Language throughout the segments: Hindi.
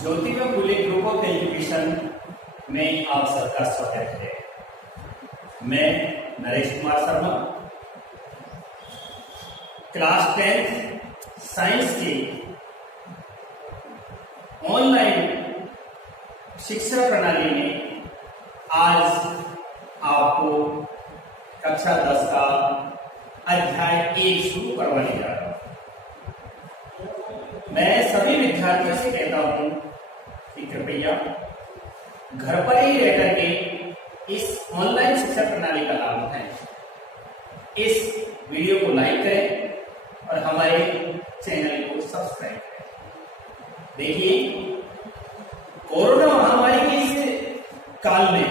Jyotiba Phule group of education में आप सबका स्वागत है। मैं नरेश कुमार शर्मा, क्लास 10 साइंस के ऑनलाइन शिक्षा प्रणाली में आज आपको कक्षा 10 का अध्याय 1 शुरू करवाने जा रहा हूं। मैं सभी विद्यार्थियों से कहता हूं कि कृपया घर पर ही रह करके इस ऑनलाइन शिक्षा प्रणाली का लाभ उठाएं। इस वीडियो को लाइक करें और हमारे चैनल को सब्सक्राइब करें। देखिए, कोरोना महामारी के इस काल में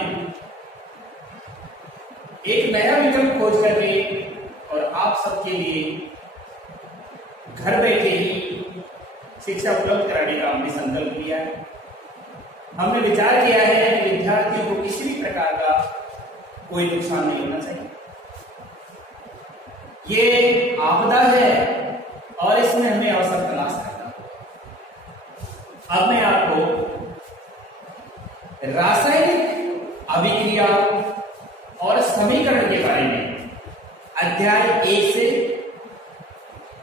एक नया विकल्प खोज करके और आप सबके लिए घर बैठे ही शिक्षा उपलब्ध कराने का हमने संकल्प लिया है। हमने विचार किया है कि विद्यार्थियों को किसी भी प्रकार का कोई नुकसान नहीं होना चाहिए। ये आपदा है और इसमें हमें अवसर तलाश करना होगा। अब मैं आपको रासायनिक अभिक्रिया और समीकरण के बारे में अध्याय 1 से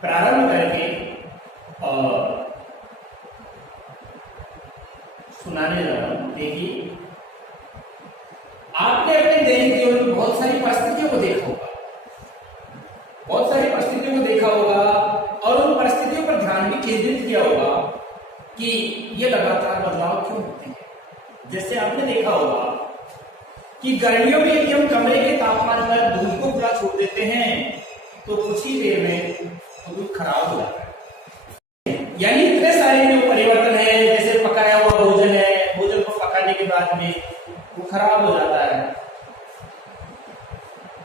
प्रारंभ करके और सुनाने जा रहा हूं। देखिए, आपने अपने दैनिक जीवन में बहुत सारी परिस्थितियों को देखा होगा, और उन परिस्थितियों पर ध्यान भी केंद्रित किया होगा कि ये लगातार बदलाव क्यों होते हैं। जैसे आपने देखा होगा कि गर्मियों में यदि हम कमरे के तापमान पर दूध को खुला छोड़ देते हैं तो कुछ ही देर में दूध खराब हो जाता है। यानी इतने सारे जो परिवर्तन है, जैसे पकाया हुआ भोजन है, भोजन को पकाने के बाद में वो खराब हो जाता है।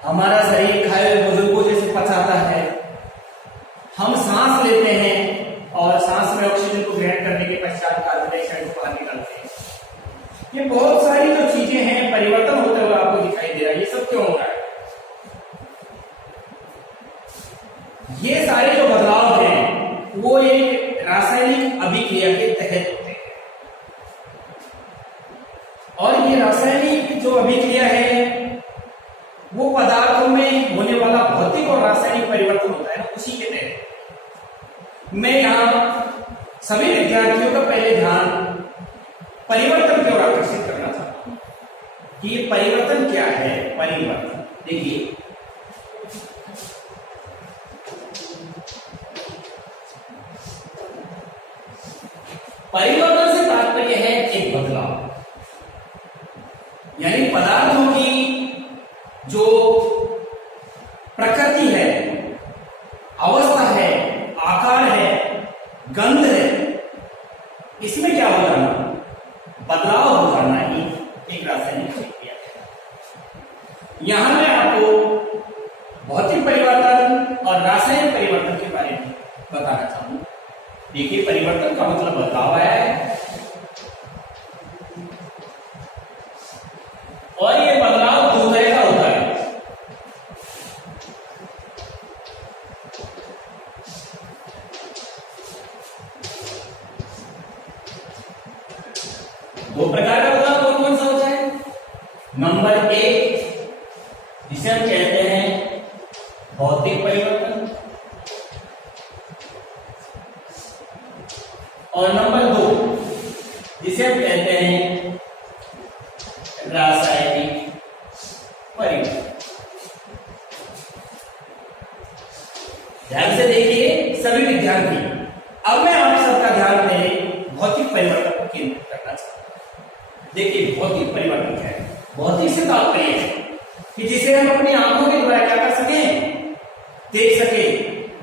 हमारा शरीर खाए हुए भोजन को जैसे पचाता है, हम सांस लेते हैं और सांस में ऑक्सीजन को ग्रहण करने के पश्चात कार्बन डाइऑक्साइड को बाहर निकालते हैं। ये बहुत सारी जो चीजें हैं, परिवर्तन होते हुए आपको दिखाई दे रहा है। ये सब क्यों हो रहा है? ये सारे जो बदलाव हैं वो एक रासायनिक अभिक्रिया के तहत होते हैं, और ये रासायनिक जो अभिक्रिया है वो पदार्थों में होने वाला भौतिक और रासायनिक परिवर्तन होता है ना, उसी के तहत। मैं यहां सभी विद्यार्थियों का पहले ध्यान परिवर्तन की ओर आकर्षित करना चाहता हूं कि ये परिवर्तन क्या है। परिवर्तन देखिए, परिवर्तन से तात्पर्य है एक बदलाव, यानी पदार्थों की जो प्रकृति है, अवस्था है, आकार है, गंध है, इसमें क्या हो जाना, बदलाव हो जाना ही एक रासायनिक प्रक्रिया है। यहां मैं आपको भौतिक परिवर्तन और रासायनिक परिवर्तन के बारे में बताना चाहूंगा। देखिए, परिवर्तन का मतलब बदलाव आया है, और ये बदलाव दो तरह का होता है। दो प्रकार का बदलाव कौन कौन सा होता है? नंबर 1 जिसे हम कहते हैं भौतिक परिवर्तन, और नंबर 2 जिसे हम कहते हैं रासायनिक परिवर्तन। ध्यान से देखिए सभी विद्यार्थी, अब मैं आप सबका ध्यान पहले भौतिक परिवर्तन को केंद्रित करना चाहता हूं। देखिए, भौतिक परिवर्तन क्या है? भौतिक से तात्पर्य है कि जिसे हम अपनी आंखों के द्वारा क्या कर सकें, देख सके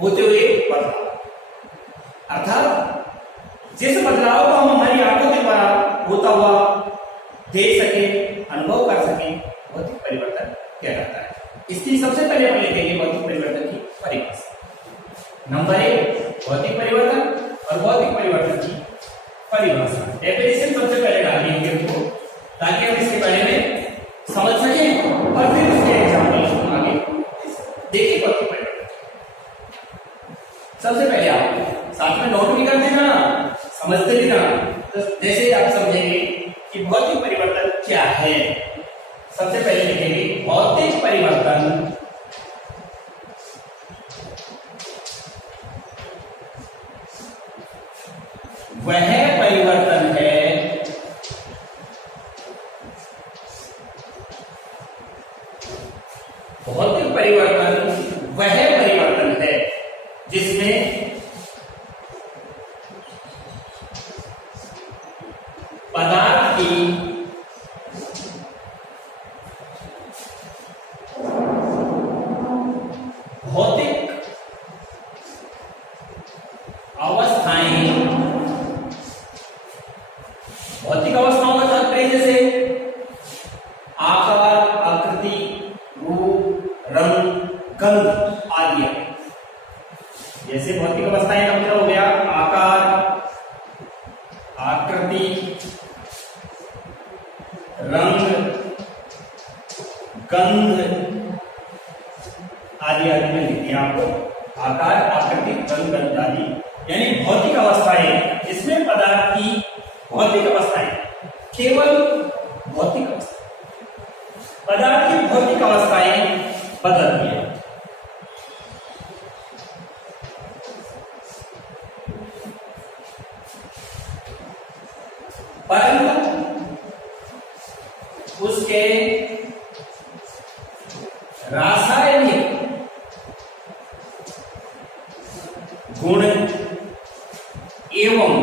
होते हुए बदलाव, अर्थात जिस बदलाव को हम हमारी आंखों के द्वारा होता हुआ देख सके, अनुभव कर सके, भौतिक परिवर्तन कहलाता है। इसकी सबसे पहले हम लिखेंगे भौतिक परिवर्तन की परिभाषा। नंबर 1 भौतिक परिवर्तन और भौतिक परिवर्तन की परिभाषा, डेफिनेशन सबसे पहले डालेंगे हमको, ताकि हम इसके बारे में समझ सकें और फिर उसके एग्जाम्पल आगे देखिए। भौतिक परिवर्तन सबसे पहले आप साथ में नोट भी कर देना, समझते भी जाना। तो जैसे ही आप समझेंगे कि भौतिक परिवर्तन क्या है, सबसे पहले लिखेंगे भौतिक परिवर्तन वह परिवर्तन है भौतिक परिवर्तन वह परिवर्तन है जिसमें पदार्थ की भौतिक अवस्थाएं, भौतिक अवस्थाओं का तात्पर्य जैसे आकार, आकृति, रूप, रंग, गंध आदि। जैसे भौतिक अवस्थाएं का मतलब हो गया आकार, आकृति, रंग, गंध आदि आदि में लिखी है आपको। आकार, आकृति, रंग, गंध आदि यानी भौतिक अवस्थाएं, जिसमें पदार्थ की भौतिक अवस्थाएं, केवल भौतिक अवस्था, पदार्थ की भौतिक अवस्थाएं बदलती है। परंतु उसके रासायनिक गुण एवं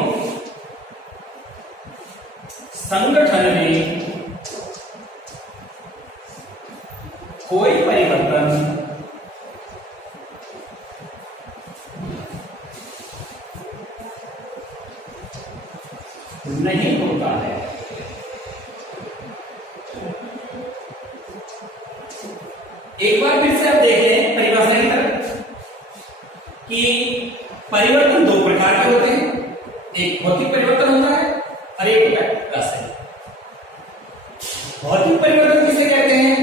संगठन में कोई परिवर्तन नहीं होता है। एक बार फिर से आप देख लें परिभाषा की तरफ कि परिवर्तन दो प्रकार के होते हैं, एक भौतिक परिवर्तन होता है और एक होता है रासायनिक। भौतिक परिवर्तन किसे कहते हैं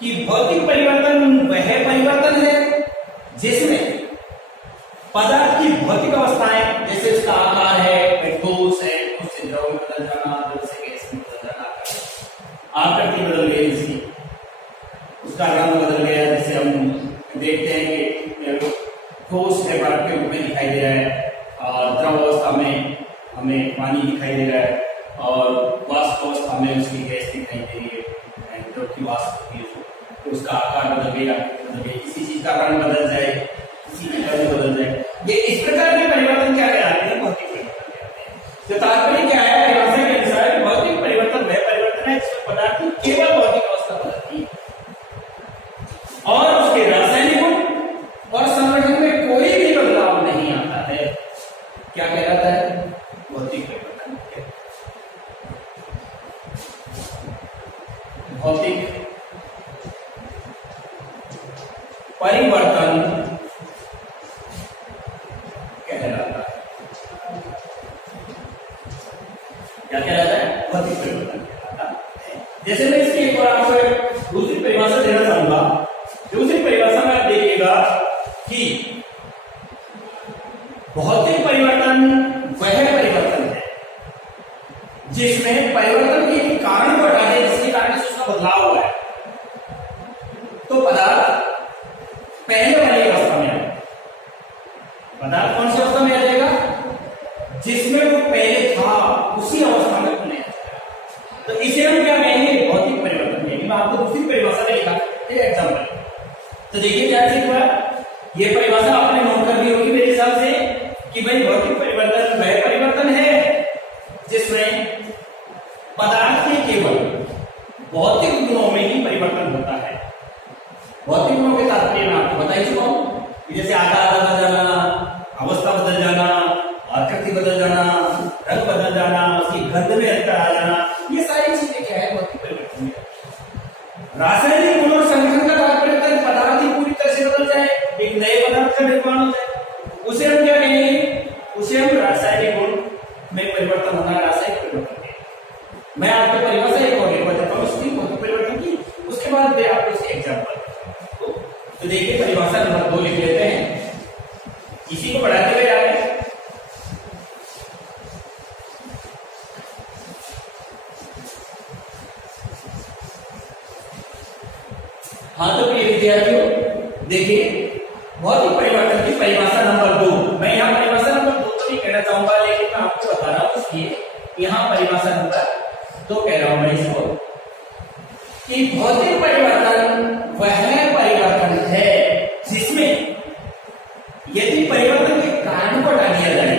कि भौतिक परिवर्तन वह परिवर्तन है जिसमें पदार्थ की भौतिक अवस्थाएं, जैसे उसका आकार है, ठोस है, उससे द्रव में बदल जाना, द्रव से गैस में बदल जाना, आकृति बदल गई इसकी, उसका रंग बदल गया, जैसे हम देखते हैं कि ठोस है बर्फ के रूप में दिखाई दे रहा है और द्रव अवस्था में हमें पानी दिखाई दे रहा है और वाष्प अवस्था में उसकी गैस दिखाई दे रही है, द्रव की वाष्प होती है, तो उसका आकार बदल गया, किसी चीज का रंग बदल जाए, किसी की रंग बदल जाए, ये इस प्रकार के परिवर्तन क्या कहलाते हैं? भौतिक परिवर्तन कहते हैं। तो तात्पर्य क्या है परिभाषा के अनुसार? भौतिक परिवर्तन वह परिवर्तन है जिसमें पदार्थ की केवल भौतिक अवस्था बदलती है और उसके रासायनिक गुण और संगठन में कोई भी बदलाव नहीं आता है। क्या कहलाता है? भौतिक परिवर्तन। भौतिक परिवर्तन कहलाता है। क्या कहलाता है? भौतिक परिवर्तन कहलाता है। जैसे मैं इसकी एक बार आपको दूसरी परिभाषा देना चाहूंगा। दूसरी परिभाषा में आप देखिएगा कि भौतिक परिवर्तन वह परिवर्तन है जिसमें परिवर्तन के कारण को हटा दे, जिसके कारण से उसका बदलाव हुआ है, तो पदार्थ पहले वाली अवस्था में आएगा। पदार्थ कौन सी अवस्था में आ जाएगा? जिसमें वो पहले था उसी अवस्था में पुनः आ जाएगा। तो इसे हम क्या कहेंगे? भौतिक परिवर्तन कहेंगे। मैं आपको दूसरी परिभाषा में लिखा एक एग्जाम्पल। तो देखिए क्या चीज हुआ, ये परिभाषा आपने नोट कर दी होगी मेरे हिसाब से कि भाई भौतिक परिवर्तन वह परिवर्तन है जिसमें पदार्थ के केवल भौतिक गुणों में ही परिवर्तन होता है। भौतिक गुणों के तात्पर्य मैं आपको बता ही चुका हूं, जैसे आकार बदल जाना, अवस्था बदल जाना, आकृति बदल जाना, रंग बदल जाना, उसकी गंध में अंतर आ जाना, ये सारी चीजें क्या है? भौतिक परिवर्तन में। रासायनिक गुण और संगठन का तात्पर्य होता है पदार्थ ही पूरी तरह से बदल जाए, एक नए पदार्थ का निर्माण हो जाए, उसे हम क्या कहेंगे? उसे हम रासायनिक गुण में परिवर्तन होना, रासायनिक परिवर्तन। मैं आपको परिभाषा एक और बताता हूँ इसकी भौतिक परिवर्तन की, उसके बाद मैं आपको इसके एग्जाम्पल। तो देखिए परिभाषा नंबर 2 लिख लेते हैं, इसी को बढ़ाते हुए आगे। हाँ तो प्रिय विद्यार्थियों, देखिए भौतिक परिवर्तन की परिभाषा नंबर 2। मैं यहाँ परिभाषा नंबर 2 तो नहीं कहना चाहूंगा, लेकिन मैं आपको बता रहा हूँ इसलिए यहाँ परिभाषा नंबर 2 कह रहा हूं मैं इसको, कि भौतिक परिवर्तन वह परिवर्तन है जिसमें यदि परिवर्तन के कारण को हटा दिया जाए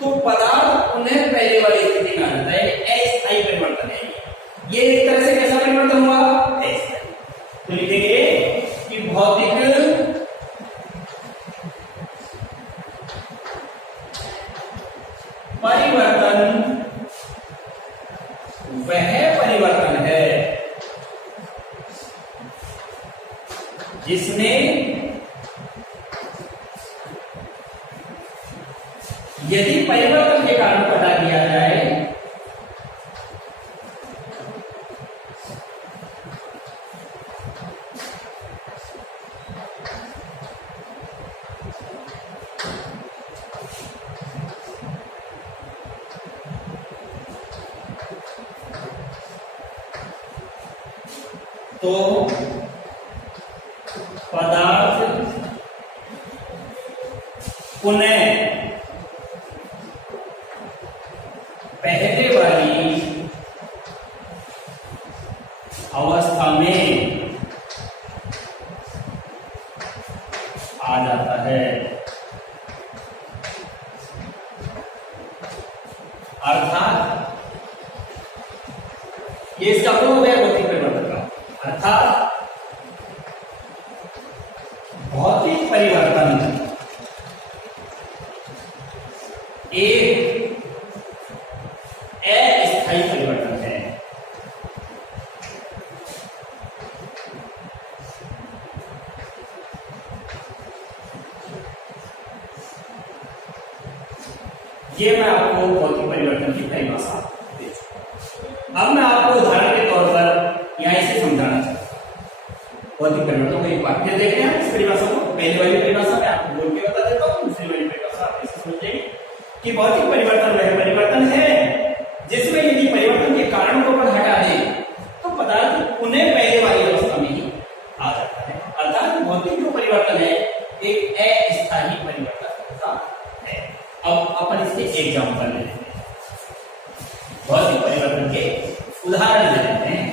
तो पदार्थ उन्हें पहले वाली स्थिति में आ जाता है। अस्थायी परिवर्तन है ये एक तरह से कैसा परिवर्तन हुआ? अस्थायी। तो लिखेंगे कि भौतिक परिवर्तन वह परिवर्तन है जिसमें यदि परिवर्तन के कारण को हटा दिया जाए तो पदार्थ पुनः पहले वाली अवस्था में आ जाता है। अर्थात ये इसका हो गया भौतिक परिवर्तन का। अर्थात भौतिक परिवर्तन एक अस्थायी परिवर्तन है। ये मैं आपको भौतिक परिवर्तन की परिभाषा दे चुका। अब मैं आपको उदाहरण के तौर पर यहां इसे समझाना चाहता हूं। भौतिक परिवर्तन को एक बार फिर देखते हैं इस परिभाषा को। पहले वाली परिभाषा मैं आपको बोल के बता देता हूं, दूसरी वाली परिभाषा आप ऐसे समझ लेंगे कि भौतिक परिवर्तन वह परिवर्तन है जिसमें यदि परिवर्तन के कारण को हटा दे तो पदार्थ उन्हें पहले वाली अवस्था में ही आ जाता है। अर्थात भौतिक जो परिवर्तन है एक अस्थायी परिवर्तन होता है। अब अपन इसके एग्जाम्पल ले लेते हैं, भौतिक परिवर्तन के उदाहरण ले लेते हैं।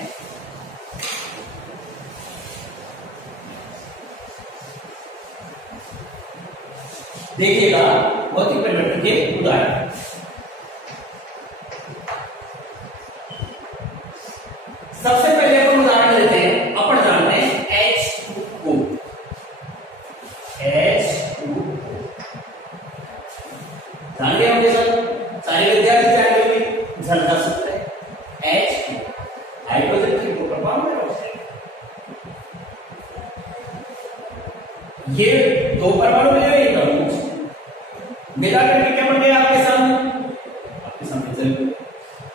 देखिएगा भौतिक परिवर्तन के उदाहरण। सबसे पहले अपन उदाहरण लेते हैं, अपन जानते हैं H2O। H2O जान गए होंगे सब, सारे विद्यार्थी जान गए होंगे। झलका सूत्र है H2, हाइड्रोजन की दो परमाणु है। ये दो परमाणु मिले हुए मिला करके क्या बन गया आपके सामने चलिए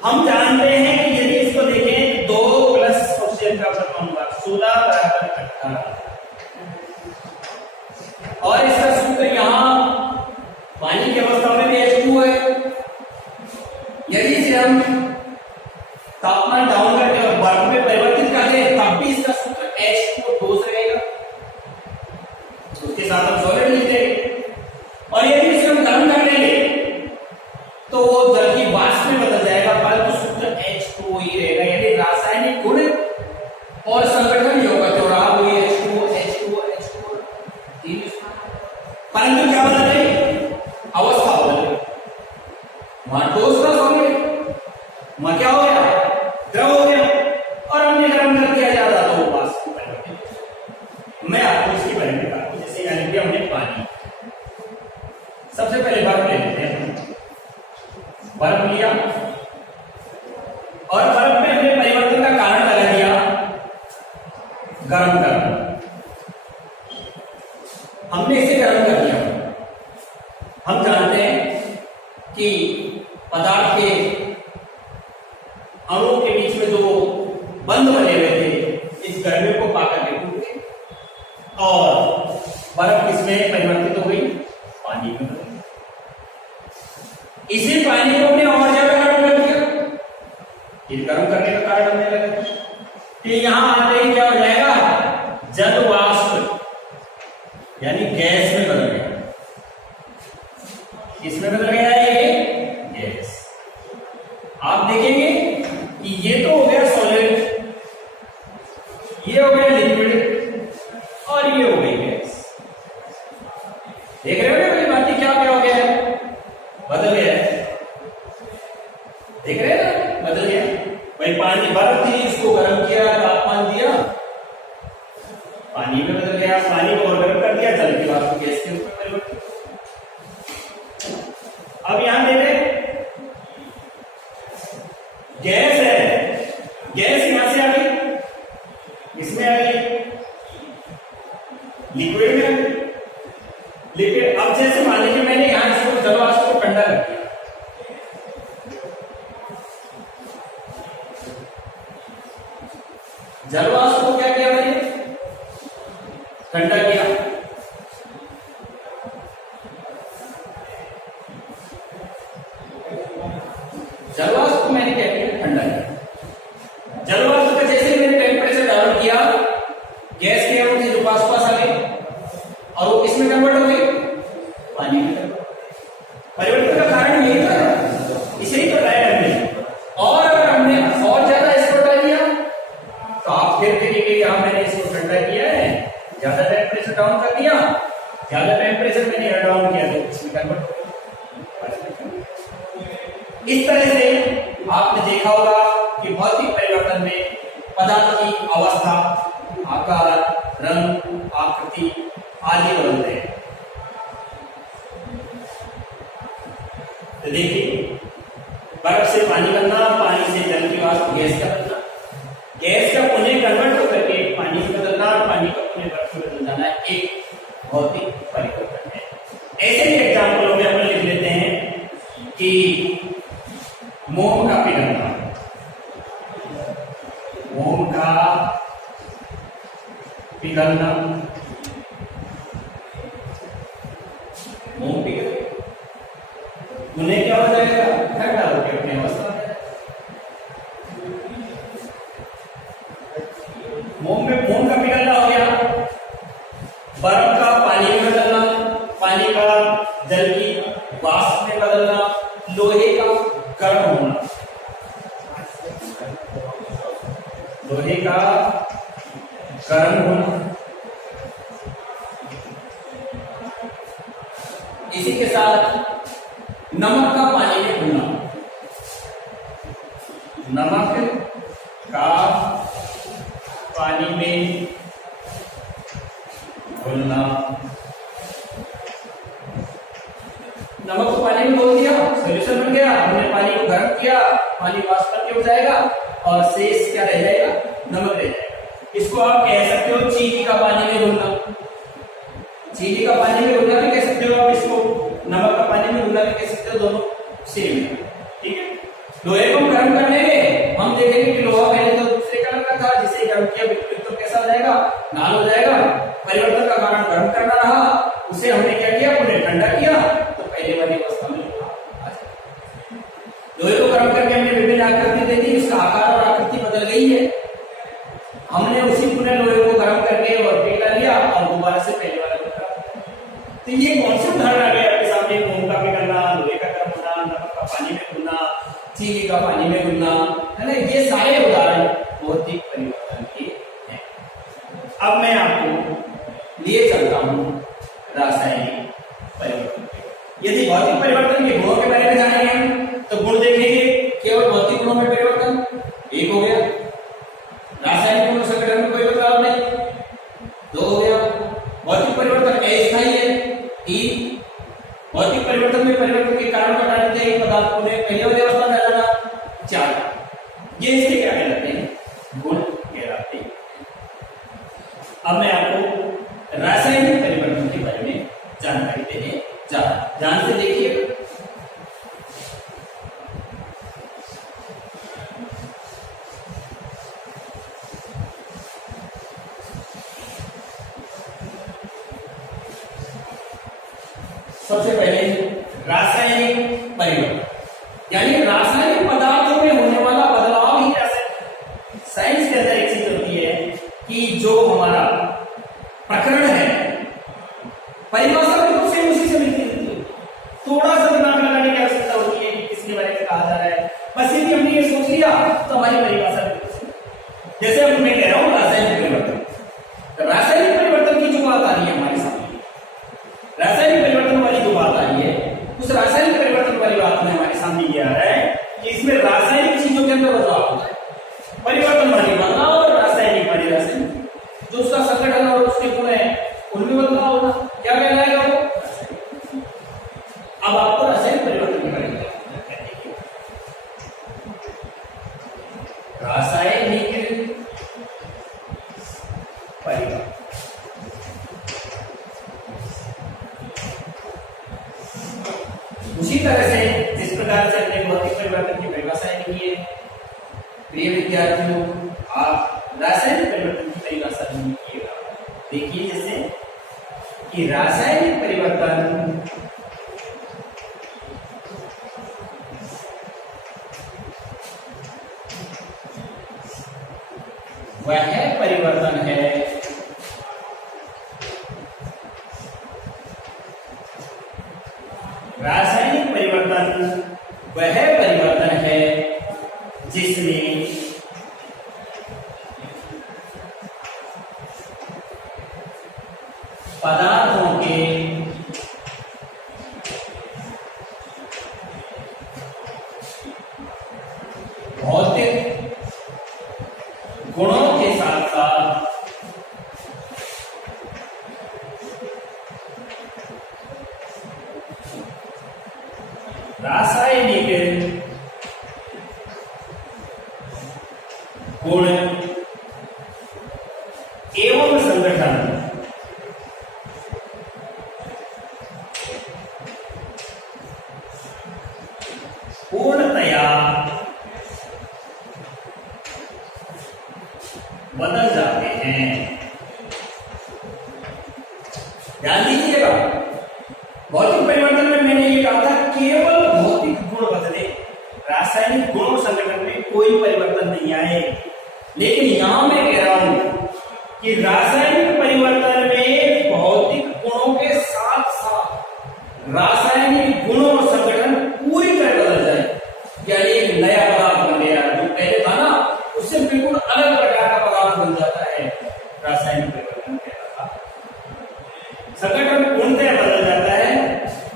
हम जानते हैं कि यदि इसको देखें 2 प्लस ऑक्सीजन का परमाणु 16 बराबर 18 और इसका सूत्र यहां पानी की अवस्था में भी H2O है। यदि इसे हम तापमान डाउन करके और बर्फ में परिवर्तित कर दें तब भी इसका सूत्र H2O रहेगा, उसके साथ हम सॉलिड लिख देंगे। और यदि इसे हम गर्म कर लेंगे तो वो जल की वाष्प में बदल जाएगा, परंतु सूत्र H2O ही रहेगा। यदि रासायनिक गुण और संगठन योग तो रहा वही H2O परंतु क्या बदल गई? अवस्था बदल गई। वहां ठोस था सॉलिड, वहां क्या हो गया? द्रव हो गया। और हमने गर्म कर दिया ज्यादा तो वो वाष्प में परिवर्तित। मैं आपको इसके बारे में बताता हूं। जैसे यानी कि हमने पानी, सबसे पहले बर्फ ले लेते हैं। बर्फ लिया और बर्फ में हमने परिवर्तन का कारण लगा दिया गर्म करना। हमने इसे गर्म कर दिया। हम जानते हैं कि पदार्थ के अणुओं के बीच में जो बंध बने हुए थे इस गर्मी को पाकर के टूट गए और बर्फ किसमें परिवर्तित हो गई? पानी में बदल गई। इसी पानी को हमने और ज्यादा गर्म कर दिया, ये गर्म करने का कारण बनने लगा। फिर यहां आते ही क्या हो जाएगा? जल देख रहे हैं ना, बदल गया। भाई पानी बर्फ थी, इसको गर्म किया, तापमान दिया, पानी में बदल गया, पानी को और गर्म कर दिया, जल की वाष्प गैस के रूप में परिवर्तित। अब यहां देख रहे गैस है, गैस यहां से आ गई, इसमें आ गई, लिक्विड में, लिक्विड। अब जैसे मान लीजिए मैंने यहां इसको जल वाष्प को ठंडा कर दिया, जल वाष्प को क्या किया मैंने, ठंडा किया। जल वाष्प को मैंने क्या किया, ठंडा किया। जल वाष्प का जैसे मैंने टेम्परेचर डाउन किया, गैस के अणु जो पास पास आ गए और वो किसमें कन्वर्ट हो गई, पानी में। परिवर्तन का कारण यही था, इसे ही बताया हमने। और अगर हमने और ज्यादा इसको हटा दिया तो आप फिर कहेंगे यहां मैंने इसको ठंडा किया है, ज्यादा टेम्परेचर डाउन कर दिया, ज्यादा टेम्परेचर मैंने यहां डाउन किया तो इसमें कन्वर्ट हो गया। इस तरह से आपने देखा होगा कि भौतिक परिवर्तन में पदार्थ की अवस्था, आकार, रंग, आकृति आदि बदलते हैं। तो देखिए, बर्फ से पानी बनना, पानी से जल की वाष्प गैस का बनना, गैस का पुनः कन्वर्ट होकर के पानी में बदलना, पानी का पुनः बर्फ में बदल जाना एक भौतिक परिवर्तन है। ऐसे ही एग्जाम्पलों में हम लिख लेते हैं कि मोम का पिघलना, मोम का पिघलना, मोम पिघल उन्हें क्या हो जाएगा, ठंडा होकर अपनी अवस्था में। मोम का पिघलना हो गया, बर्फ का पानी में बदलना, पानी का जल की वाष्प में बदलना, लोहे का गर्म होना, लोहे का गर्म होना। इसी के साथ नमक का पानी में घुलना, नमक का पानी में घुलना, नमक को पानी में घोल दिया, सोल्यूशन बन गया, हमने पानी को गर्म किया, पानी वाष्प करके हो जाएगा और शेष क्या रह जाएगा, नमक रह जाएगा। इसको आप कह सकते हो चीनी का पानी में घुलना, चीनी का पानी में घुलना भी कह सकते हो आप, इसको नमक का पानी में घुलना भी कह सकते हो, दोनों सेम है। ठीक है, लोहे को गर्म करने में हम देखेंगे कि लोहा पहले तो दूसरे कलर का था, जिसे गर्म किया बिल्कुल तो कैसा हो जाएगा, लाल हो जाएगा। परिवर्तन का कारण गर्म करना रहा, उसे हमने क्या किया, पुनः ठंडा किया तो पहले वाली अवस्था में आ जाएगा। लोहे को गर्म करके हमने विभिन्न आकृति दे दी, उसका आकार और आकृति बदल गई है, हमने उसी पुनः लोहे को गर्म करके और पिघला लिया और दोबारा से पहले वाला बना। तो ये कौन से उदाहरण आ गए आपके सामने, मोम का पिघलना, लोहे का गर्म होना, नमक का पानी में घुलना, चीनी का पानी में घुलना, है ना, ये सारे उदाहरण भौतिक परिवर्तन के हैं। अब मैं आपको लिए चलता हूं रासायनिक परिवर्तन। यदि भौतिक परिवर्तन के गुणों के बारे में जानेंगे हम, तो गुण देखेंगे, केवल भौतिक गुणों में परिवर्तन एक हो गया, रासायनिक गुणों संगठन में कोई बदलाव नहीं, दो हो गया, भौतिक परिवर्तन अस्थायी है, तीन, भौतिक परिवर्तन में परिवर्तन के कारण घटाने चाहिए पदार्थ को पहले वाली अवस्था में लाना, चार। ये इसके क्या कहलाते हैं, गुण कहलाते हैं। अब मैं आपको रासायनिक परिवर्तन के बारे में जानकारी देने जा रहा हूं, ध्यान से देखिए। सबसे पहले रासायनिक परिवर्तन, यानी रासायनिक पदार्थों में होने वाला बदलाव ही रासायनिक। साइंस के अंदर एक चीज होती है कि जो हमारा प्रकरण है, परिभाषा बिल्कुल सेम उसी से मिलती है, थोड़ा सा दिमाग लगाने की आवश्यकता होती है कि किसके बारे में कहा जा रहा है। बस यदि हमने ये सोच लिया तो हमारी परिभाषा बिल्कुल सेम। जैसे अब मैं कह रहा हूं रासायनिक परिवर्तन, तो रासायनिक परिवर्तन की जो बात आ रही है हमारे सामने, रासायनिक परिवर्तन वाली जो बात आ रही है, उस रासायनिक परिवर्तन वाली बात में हमारे सामने ये आ रहा है कि इसमें बदलाव होता है। परिवर्तन माने बदलाव और रासायनिक माने रासायनिक, जो उसका संगठन और उसके गुण है उनमें बदलाव होना क्या कहलाएगा वो। अब आपको रासायनिक परिवर्तन के बारे में रासायनिक परिवर्तन उसी तरह से जिस प्रकार से हमने भौतिक परिवर्तन की परिभाषा की है, प्रिय विद्यार्थियों आप रासायनिक परिवर्तन की परिभाषा लीजिएगा। देखिए जैसे कि रासायनिक परिवर्तन वह परिवर्तन है रासायनिक परिवर्तन वह परिवर्तन है जिसमें पदार्थों के भौतिक गुणों के साथ साथ रासायनिक गुण एवं संगठन पूर्णतया बदल जाते हैं। ध्यान दीजिएगा, भौतिक परिवर्तन में मैंने ये कहा था केवल भौतिक गुण बदले, रासायनिक गुण और संगठन में कोई परिवर्तन नहीं आए। लेकिन यहां मैं कह रहा हूं कि रासायनिक परिवर्तन में भौतिक गुणों के साथ साथ रासायनिक गुण और संगठन पूरी तरह बदल जाए, यानी एक नया पदार्थ बन गया। जो पहले था ना उससे बिल्कुल अलग प्रकार का पदार्थ बन जाता है, रासायनिक परिवर्तन कहलाता है। संगठन पूर्णतः बदल जाता है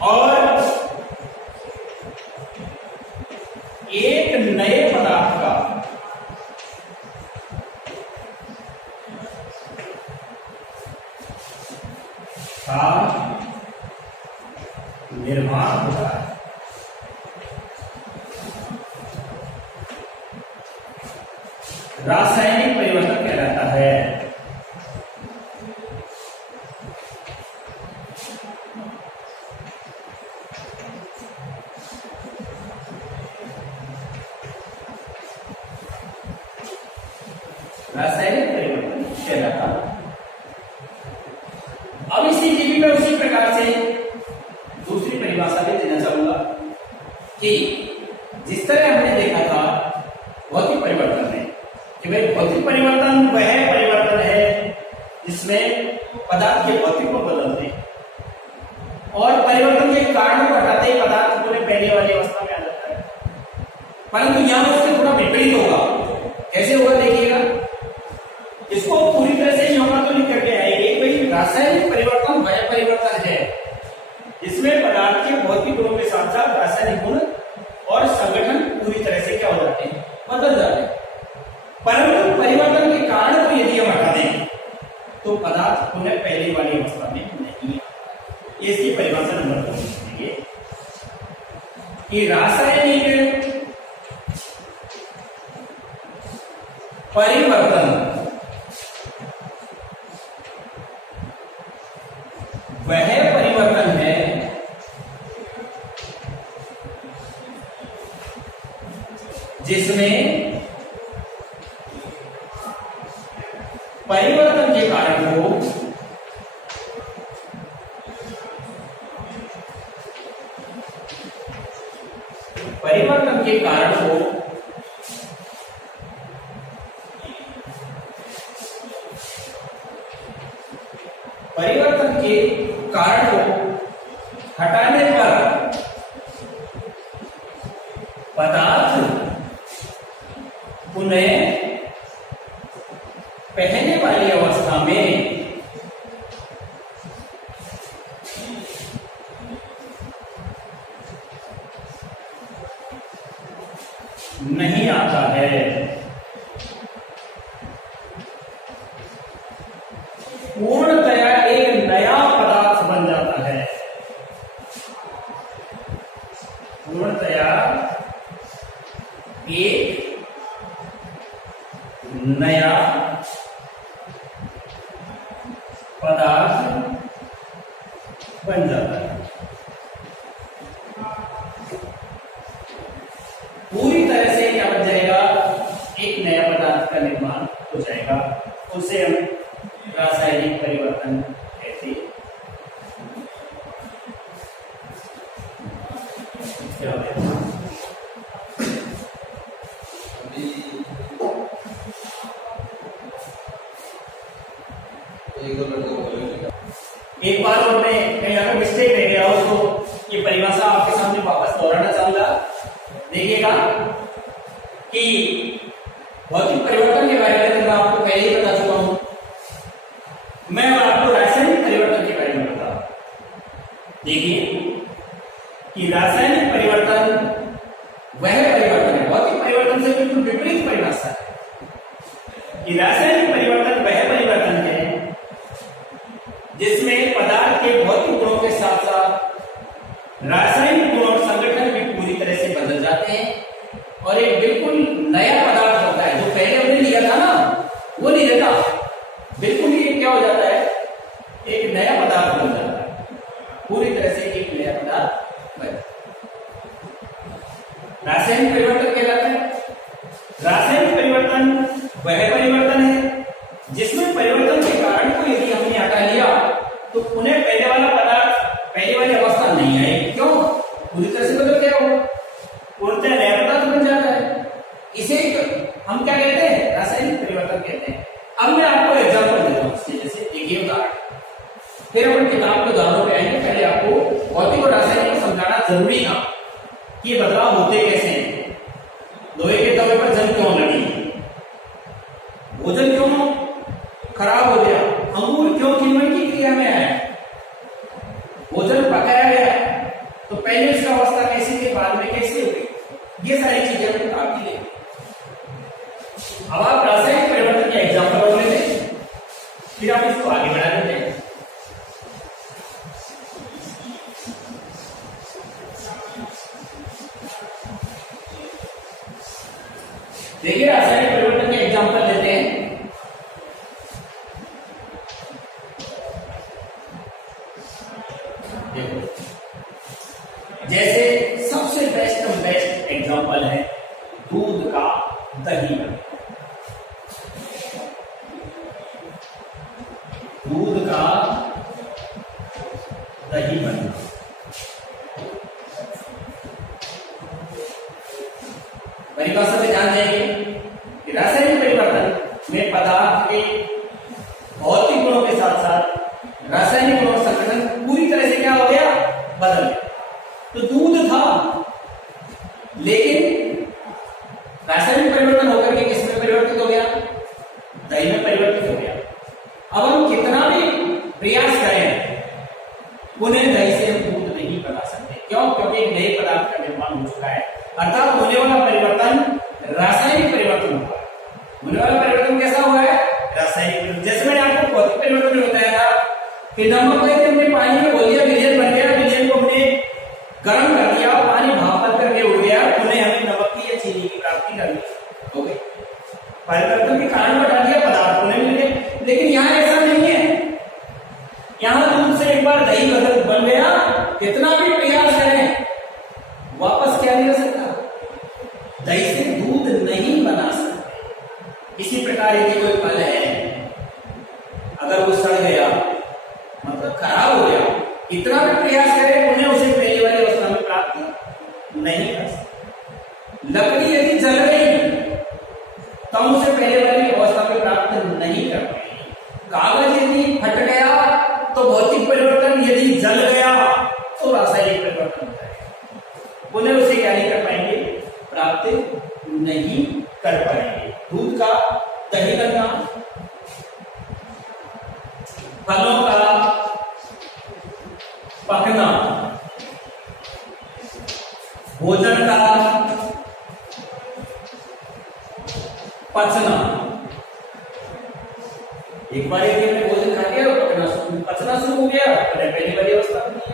और एक नए पदार्थ का निर्माण होता है। रासायनिक परिवर्तन कहलाता है। रासायनिक परिवर्तन कहलाता है। अब इसी जीवी में उसी प्रकार से दूसरी परिभाषा भी देना चाहूंगा कि जिस तरह हमने देखा था भौतिक परिवर्तन में कि भाई भौतिक परिवर्तन वह परिवर्तन है जिसमें पदार्थ के भौतिक को बदलते हैं और परिवर्तन के कारण को हटाते ही पदार्थ पूरे पहले वाली अवस्था में आ जाता है। परंतु यहां उससे थोड़ा विपरीत होगा। कैसे होगा देखिएगा, इसको पूरी तरह से यहां तो लिख करके आएंगे भाई रासायनिक परिवर्तन वह परिवर्तन है जिसमें पदार्थ के भौतिक गुणों के साथ साथ रासायनिक गुण और संगठन पूरी तरह से क्या हो जाते हैं, बदल जाते हैं। परंतु परिवर्तन के कारण को यदि हम हटा दें तो पदार्थ पुनः पहली वाली अवस्था में नहीं। इसकी परिभाषा नंबर 2 देंगे कि रासायनिक परिवर्तन वह परिवर्तन है जिसमें परिवर्तन के कारण को परिवर्तन के कारण को हटाने पर पदार्थ पुनः पहले वाली अवस्था में नहीं आता है। पूर्णतया एक नया पदार्थ बन जाता है। पूर्णतया एक नया पदार्थ बन जाता है। पूरी तरह से क्या बन जाएगा, एक नया पदार्थ का निर्माण हो जाएगा। उसे हम रासायनिक परिवर्तन कहते हैं। एक बार और मैं कहीं अगर मिस्टेक रह गया हो तो ये परिभाषा आपके सामने वापस दोहराना चाहूंगा। देखिएगा कि भौतिक परिवर्तन के बारे में तो मैं आपको पहले ही बता चुका हूं। मैं आपको रासायनिक परिवर्तन के बारे में बता। देखिए कि रासायनिक परिवर्तन वह परिवर्तन है, भौतिक परिवर्तन से बिल्कुल विपरीत परिभाषा है कि रासायनिक परिवर्तन वह परिवर्तन है जिसमें पदार्थ के भौतिक गुणों के साथ साथ रासायनिक गुण और संगठन भी पूरी तरह से बदल जाते हैं और एक बिल्कुल नया पदार्थ होता है। जो पहले हमने लिया था ना वो नहीं रहता, बिल्कुल ही क्या हो जाता है, एक नया पदार्थ बन जाता है। पूरी तरह से एक नया पदार्थ बन रासायनिक परिवर्तन कहलाता है। रासायनिक परिवर्तन वह परिवर्तन है जिसमें परिवर्तन के कारण को यदि हमने हटा लिया तो उन्हें पहले वाला पदार्थ, पहले वाली अवस्था नहीं आएगी। क्यों? पूरी तरह से बदल गया वो, पूर्णतः नया पदार्थ बन जाता है। इसे हम क्या कहते हैं, रासायनिक परिवर्तन कहते हैं। अब मैं आपको एग्जांपल देता हूं। जैसे एक उदाहरण, फिर अपन किताब के उदाहरणों पे आएंगे। पहले आपको भौतिक और रासायनिक को समझाना जरूरी था कि ये बदलाव होते कैसे हैं। लोहे के तवे पर जंग क्यों लगी, भोजन क्यों खराब हो गया, अंगूर क्यों किण्वन की क्रिया में आया, भोजन पकाया गया तो पहले उसका अवस्था कैसी थी, बाद में कैसी हो गई, ये सारी चीजें हम किताब की लेंगे। अब आप रासायनिक परिवर्तन के एग्जाम्पल और लेते हैं, फिर आप इसको आगे बढ़ा देते हैं। देखिए रासायनिक परिवर्तन के एग्जाम्पल लेते हैं। जैसे सबसे बेस्ट एग्जांपल है दूध का दही। दूध का दही बनना। परिभाषा में ध्यान देंगे कि रासायनिक परिवर्तन में पदार्थ के भौतिक गुणों के साथ साथ रासायनिक गुणों का संगठन पूरी तरह से क्या हो गया, बदल गया। तो दूध था, लेकिन रासायनिक परिवर्तन होकर के किसमें परिवर्तित हो गया, दही में परिवर्तित हो गया। अब हम कितना भी प्रयास करें उन्हें दही से हम दूध नहीं बना सकते। क्यों? क्योंकि एक नए पदार्थ का निर्माण हो चुका है। अर्थात होने वाला परिवर्तन रासायनिक परिवर्तन हुआ है। होने वाला परिवर्तन कैसा हुआ है, रासायनिक। जैसे मैंने आपको भौतिक परिवर्तन में बताया था कि नमक को हमने पानी में घोल दिया, विलयन बन गया, विलयन को हमने गर्म कर दिया, पानी भाप बन करके उड़ गया, उन्हें हमें नमक की या चीनी की प्राप्ति करनी हो गई। परिवर्तन के कारण हटा दिया, पदार्थ उन्हें मिल गए। लेकिन यहाँ ऐसा नहीं है, यहाँ दूध से एक बार दही बन गया, कितना भी प्रयास करें वापस क्या नहीं हो सकता, दही से दूध नहीं बना सकते। इसी प्रकार यदि कोई फल है, अगर वो सड़ गया मतलब खराब हो गया, इतना भी प्रयास करें उन्हें उसे पहले वाली अवस्था में प्राप्त नहीं कर सकते। लकड़ी यदि जल गई तो हम उसे पहले वाली अवस्था में प्राप्त नहीं कर पाएंगे। कागज यदि फट गया तो भौतिक परिवर्तन, यदि जल गया तो रासायनिक परिवर्तन होता है, उन्हें उसे क्या नहीं कर पाएंगे, प्राप्त नहीं कर पाएंगे। दूध का दही बनना, फलों का पकना, भोजन का पचना। एक बार यदि हमने भोजन खा लिया और पचना शुरू हो गया, पहली वाली अवस्था में है।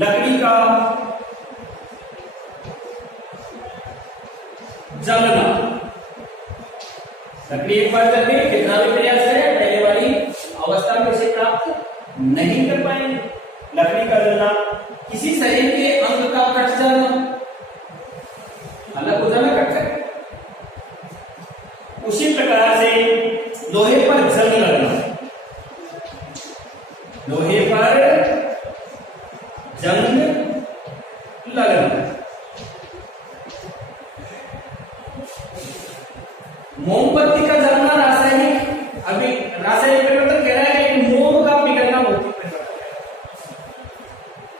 लकड़ी का जलना, लकड़ी एक बार जल गई, कितना भी प्रयास है पहले वाली अवस्था में उसे प्राप्त नहीं कर पाएंगे। लकड़ी का जलना, किसी शरीर के अंग का कट जाना, अलग हो जाना कट कर। उसी प्रकार से लोहे पर जंग लगना, लोहे पर जंग लगना। मोमबत्ती का जलना रासायनिक, अभी रासायनिक परिवर्तन कह रहा है कि मोम का पिघलना भौतिक परिवर्तन है।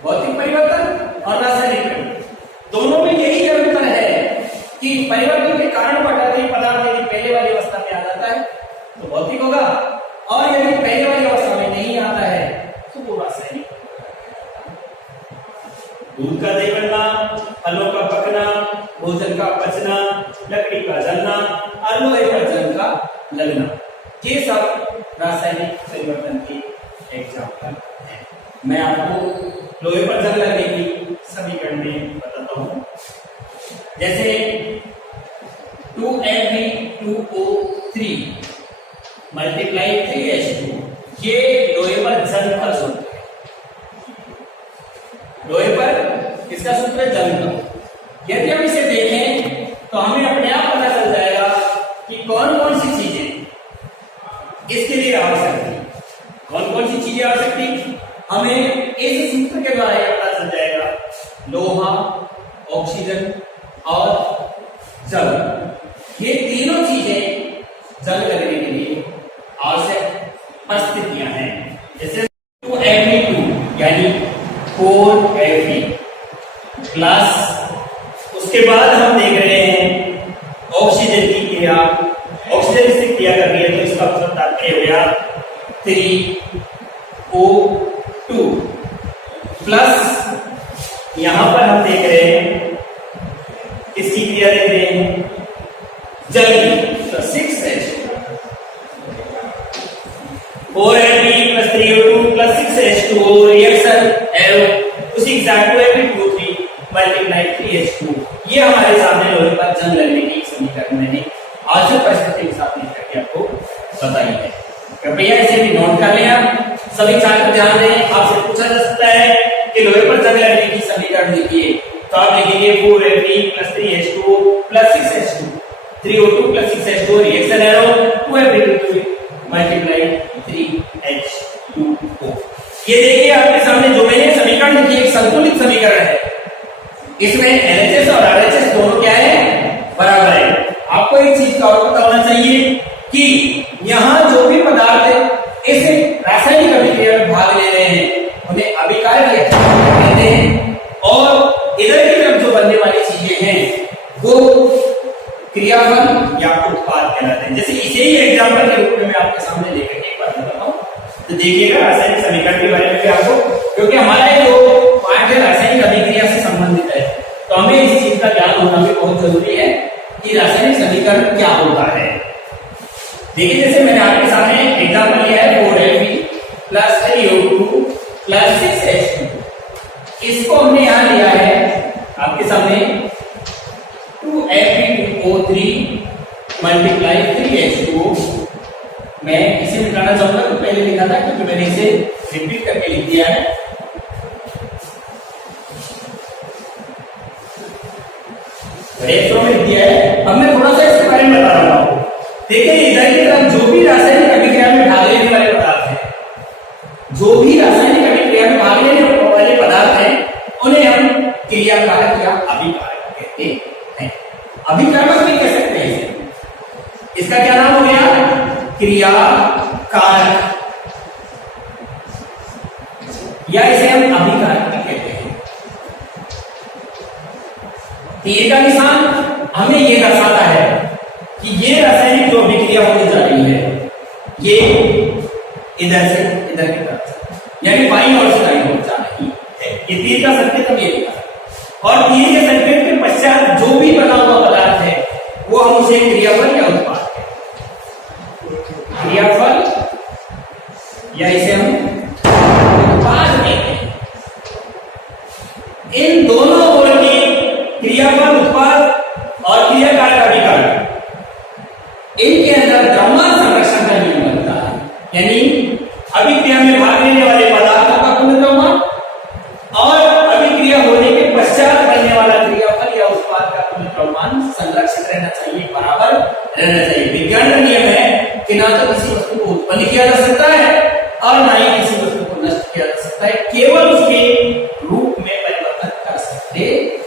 भौतिक परिवर्तन और रासायनिक परिवर्तन दोनों में यही अंतर है कि परिवर्तन के कारण बढ़ाते पदार्थ यदि पहले वाली अवस्था में आ जाता है तो भौतिक होगा, और यदि पहले वाली अवस्था में नहीं आता है तो वो रासायनिक। दूध का दही बनना, फलों का पकना, भोजन का पचना, लकड़ी का जलना और लोहे पर जंग का लगना, ये सब रासायनिक परिवर्तन के एग्जाम्पल है। मैं आपको लोहे पर जंग लगने की समीकरण में बताता हूं। जैसे 2Fe2O3 मल्टीप्लाई 3H2, ये लोहे पर जंग का सूत्र है। लोहे पर इसका सूत्र है जंग का। यदि हम इसे देखें तो हमें अपने आप पता चल जाएगा कि कौन कौन सी चीजें इसके लिए आवश्यक थी, कौन कौन सी चीजें आवश्यक थी। हमें इस सूत्र के द्वारा यह पता चल जाएगा, लोहा, ऑक्सीजन और जल, ये तीनों चीजें जंग लगने के लिए आवश्यक परिस्थितियां हैं। जैसे 2Fe2 यानी 4Fe प्लस, उसके बाद हम देख रहे हैं ऑक्सीजन की क्रिया, ऑक्सीजन से क्रिया कर रही है तो इसका मतलब तात्पर्य हो गया 3O2 प्लस, यहां पर हम देख रहे हैं किसकी क्रिया देख रहे हैं, जल की, तो 6H 4Fe plus 3O2 plus 6H2O reaction है उसी एग्जैक्ट है कि 2 मल्टीप्लाई 3H2। ये हमारे सामने लोहे पर जंग लगने की समीकरण मैंने आवश्यक परिस्थिति के साथ लिख करके आपको बताई है। कृपया इसे भी नोट कर लें। आप सभी छात्र ध्यान दें, आपसे पूछा जा सकता है कि लोहे पर जंग लगने की समीकरण लिखिए, तो आप लिखेंगे 4Fe plus 3H2O plus 6H2, 3O2 plus 6H2 reaction arrow 2Fe2 multiply 3H2O। ये देखिए आपके सामने जो मैंने समीकरण लिखी एक संतुलित समीकरण है, इसमें LHS और RHS दोनों क्या है, बराबर है। आपको एक चीज का और पता होना चाहिए कि यहां जो भी पदार्थ है इस रासायनिक अभिक्रिया में भाग ले रहे हैं उन्हें अभिकारक रिएक्शन कहते हैं, और इधर की तरफ जो बनने वाली चीजें हैं वो क्रियाफल या उत्पाद कहलाते हैं। जैसे इसे ही एग्जांपल के रूप में मैं आपके सामने लेकर के एक बार बताता हूं, तो देखिएगा रासायनिक समीकरण के बारे में भी आपको, क्योंकि हमारा जो पाठ है रासायनिक अभिक्रिया से संबंधित है, तो हमें इस चीज का ज्ञान होना भी बहुत जरूरी है कि रासायनिक समीकरण क्या होता है। देखिए जैसे मैंने आपके सामने एग्जांपल लिया है 4Fe plus 3O2 plus 6H2, इसको हमने यहां लिया है आपके सामने 2Fe2O3 मल्टीप्लाई 3H2O। मैं इसे मिटाना चाहूंगा, तो पहले लिखा था क्योंकि मैंने इसे रिपीट करके लिख दिया है। में दिया है, अब मैं थोड़ा सा इसके बारे में बता रहा हूं। देखिए इधर की तरफ जो भी रासायनिक अभिक्रिया में भाग लेने वाले पदार्थ हैं, जो भी रासायनिक अभिक्रिया में भाग लेने वाले पदार्थ हैं उन्हें हम क्रियाकारक या अभिकारक कहते हैं। अभिकारक भी कह सकते हैं इसे, इसका क्या नाम हो गया, क्रियाकारक, या इसे हम अभिकारक भी कहते हैं। तीर का निशान हमें यह दर्शाता है कि ये रासायनिक जो अभिक्रिया होने जा रही है ये इधर से इधर की तरफ, यानी बाईं ओर से दाईं ओर जा रही है। ये तीर का संकेत हम ये दिखा, और तीर के संकेत के पश्चात जो भी बना हुआ पदार्थ है वो हम उसे क्रियाफल या उत्पाद कहते हैं। क्रियाफल या इसे हम उत्पाद कहते हैं। इन दोनों गुण की क्रियाफल, उत्पाद और क्रियाकार का विकल्प, इनके अंदर द्रव्यमान संरक्षण का नियम बनता है। यानी अभिक्रिया में भाग लेने वाले पदार्थों का कुल द्रव्यमान और अभिक्रिया होने के पश्चात बनने वाला क्रियाफल या उत्पाद का कुल द्रव्यमान संरक्षित रहना चाहिए, बराबर रहना चाहिए। विज्ञान का नियम है कि ना तो किसी वस्तु को उत्पन्न किया जा सकता है और ना ही किसी वस्तु को नष्ट किया जा सकता है, केवल उसके रूप में परिवर्तन कर सकते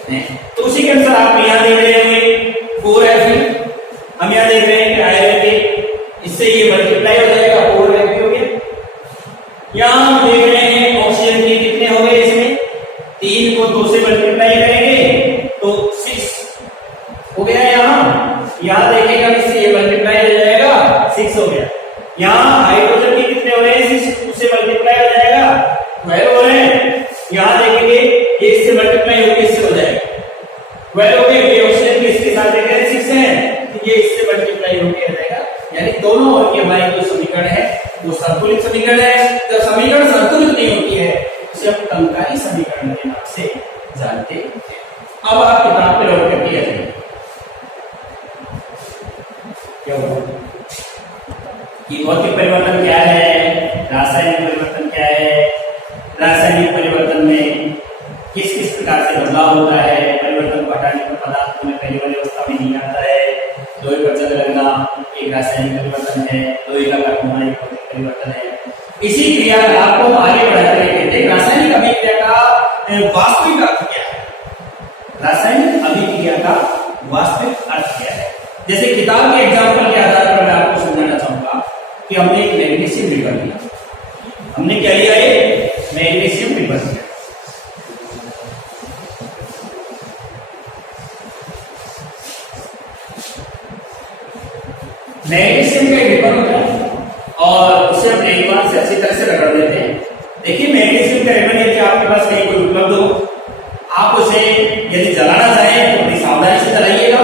हैं। तो उसी के अनुसार आप यहां देख रहे होंगे 4Fe, हम यहां देख रहे हैं कि आयरन के इससे ये मल्टीप्लाई हो जाएगा, 4Fe हो गया। यहां हम देख रहे हैं ऑक्सीजन के कितने हो गए, इसमें 3 को 2 से मल्टीप्लाई करेंगे तो 6 हो गया। यहां देखेगा इससे ये मल्टीप्लाई हो जाएगा, 6 हो गया। यहां हाइड्रोजन के कितने हो रहे हैं, 6 उससे मल्टीप्लाई हो जाएगा, 12 हो रहे हैं। यहां देखेंगे 1 से मल्टीप्लाई होकर इससे हो जाएगा 12 हो गए। ये ऑक्सीजन के इसके साथ देख रहे हैं 6 है, ये इससे मल्टीप्लाई होकर आ जाएगा। यानी दोनों और के हमारे जो समीकरण है वो संतुलित समीकरण है। जब समीकरण संतुलित नहीं होती है उसे हम टंकारी समीकरण के नाम से जानते हैं। अब आप किताब पे लौट करके आ जाइए। क्या हुआ कि भौतिक परिवर्तन क्या है, रासायनिक परिवर्तन क्या है, रासायनिक परिवर्तन में किस किस प्रकार से बदलाव होता है, परिवर्तन को हटाने पर पदार्थों में पहली वाली अवस्था में नहीं आता है। लोहे पर जंग लगना एक रासायनिक परिवर्तन है, लोहे का गर्म होना एक भौतिक परिवर्तन है। इसी क्रियाकलाप को हम आगे बढ़ाते रहते हैं। रासायनिक अभिक्रिया का वास्तविक अर्थ क्या है, रासायनिक अभिक्रिया का वास्तविक अर्थ क्या है। जैसे किताब के एग्जाम्पल के आधार पर मैं आपको समझाना चाहूंगा कि हमने एक मैग्नीशियम रिवर लिया। हमने क्या लिया, एक मैग्नीशियम रिवर लिया। मैग्नीशियम का रिबन होता है और उसे हम एक बार से अच्छी तरह से रगड़ देते हैं। देखिए मैग्नीशियम का रिबन यदि आपके पास कहीं कोई उपलब्ध हो, आप उसे यदि जलाना चाहें तो बड़ी सावधानी से जलाइएगा।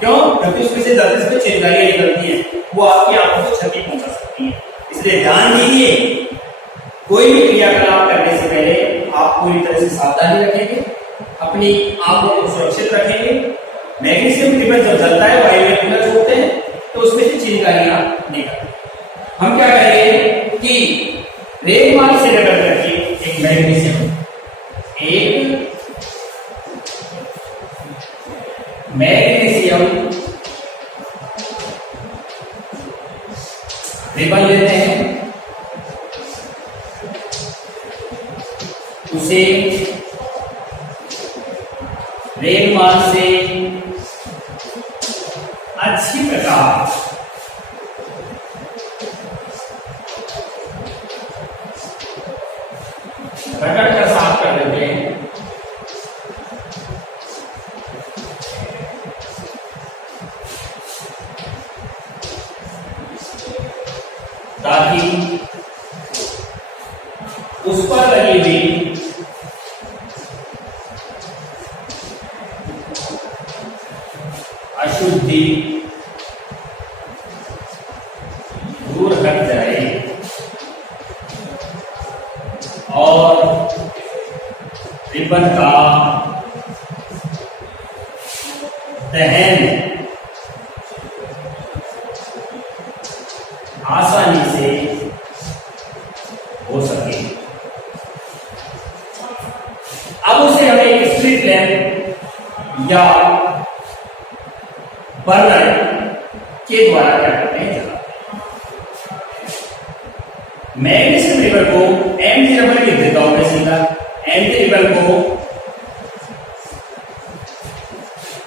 क्यों? क्योंकि उसमें से जल्दी से चिंगारियां निकलती हैं, वो आपकी आंखों को क्षति पहुंचा सकती है। इसलिए ध्यान दीजिए, कोई भी क्रियाकलाप करने से पहले आप पूरी तरह से सावधानी रखेंगे, अपनी आंखों को सुरक्षित रखेंगे। मैग्नीशियम रिबन जब जलता है, वायु में छोड़ते हैं तो उसमें से चिंगारियां निकलती। हम क्या करेंगे कि रेगमाल से रगड़ करके एक मैग्नीशियम रिबन लेते हैं, उसे रेगमाल से अच्छी प्रकार रगड़ कर साफ कर देते हैं। ताकि उस पर लगी हुई अशुद्धि दूर हट जाए और रिबन का दहन आसानी से हो सके। अब उसे हमें एक स्ट्रीट लैंप या बर्नर के द्वारा क्या करते हैं, जलाते हैं। मैग्नीशियम रिबन को एमजी रबर लिख देता हूं मैं सीधा। एमजी रिबन को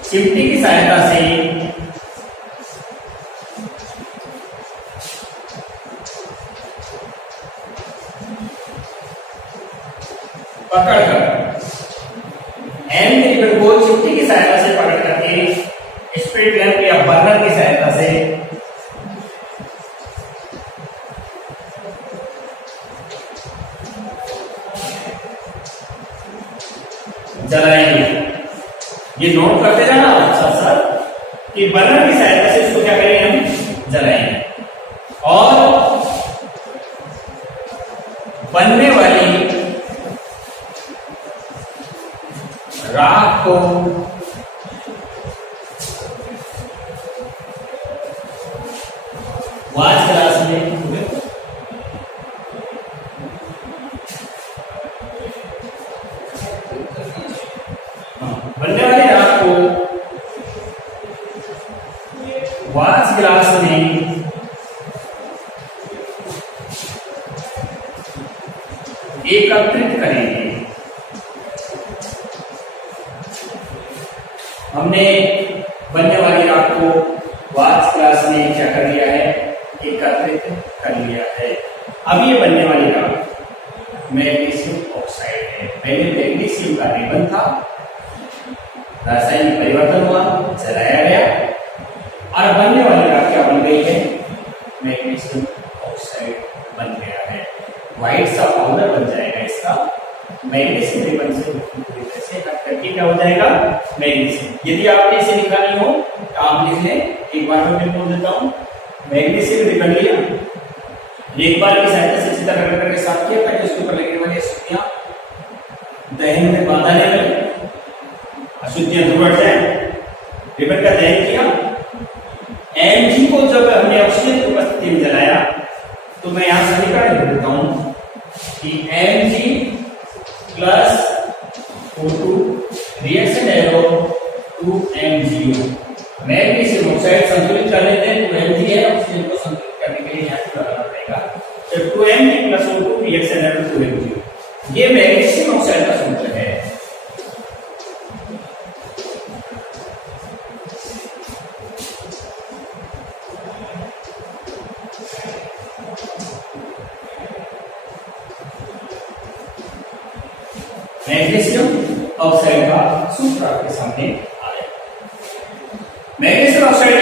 चिमटी की सहायता से पकड़कर, एमजी रिबन को चिमटी की सहायता से पकड़ करके स्ट्रीट लैंप या बर्नर की सहायता से जलाएंगे। ये नोट करते जाना साथ साथ कि बर्नर की सहायता से जलाएंगे और बनने वाली राख को वाच ग्लास में बनने वाली राख को वाच ग्लास में एकत्रित करेंगे। हमने बनने वाली राख को वाच ग्लास में क्या कर लिया है, एकत्रित कर लिया है। अब ये बनने वाली राख मैग्नीशियम ऑक्साइड है। पहले मैग्नीशियम का रिबन था, रासायनिक परिवर्तन हुआ, जलाया गया और बनने वाली राख क्या बन गई है, मैग्नीशियम ऑक्साइड बन गया है। व्हाइट सा पाउडर बन जाएगा इसका। मैग्नीशियम रिबन से हट करके क्या हो जाएगा, मैग्नीशियम। यदि आपने इसे लिखा नहीं हो तो आप लिख लें, एक बार मैं बोल देता हूं। मैग्नीशियम रिबन लिया, एक बार की सहायता से सीधा करके साफ किया ताकि उसके ऊपर लगने वाली अशुद्धियां दहन में बाधा ले लगे, अशुद्धियां दूर हट जाए। रिबन का दहन किया, Mg को जब हमने ऑक्सीजन की उपस्थिति में जलाया तो मैं यहां समीकरण लिख देता हूं कि Mg plus O2 reaction arrow to MgO। Magnesium oxide संतुलित कर लेते हैं, तो Mg है, ऑक्सीजन को संतुलित करने के लिए यहां से लगाना पड़ेगा। तो 2Mg plus O2 reaction arrow to MgO, ये मैग्नीशियम ऑक्साइड का सूत्र है। मैग्नीशियम ऑक्साइड का सूत्र आपके सामने आया। Magnesium oxide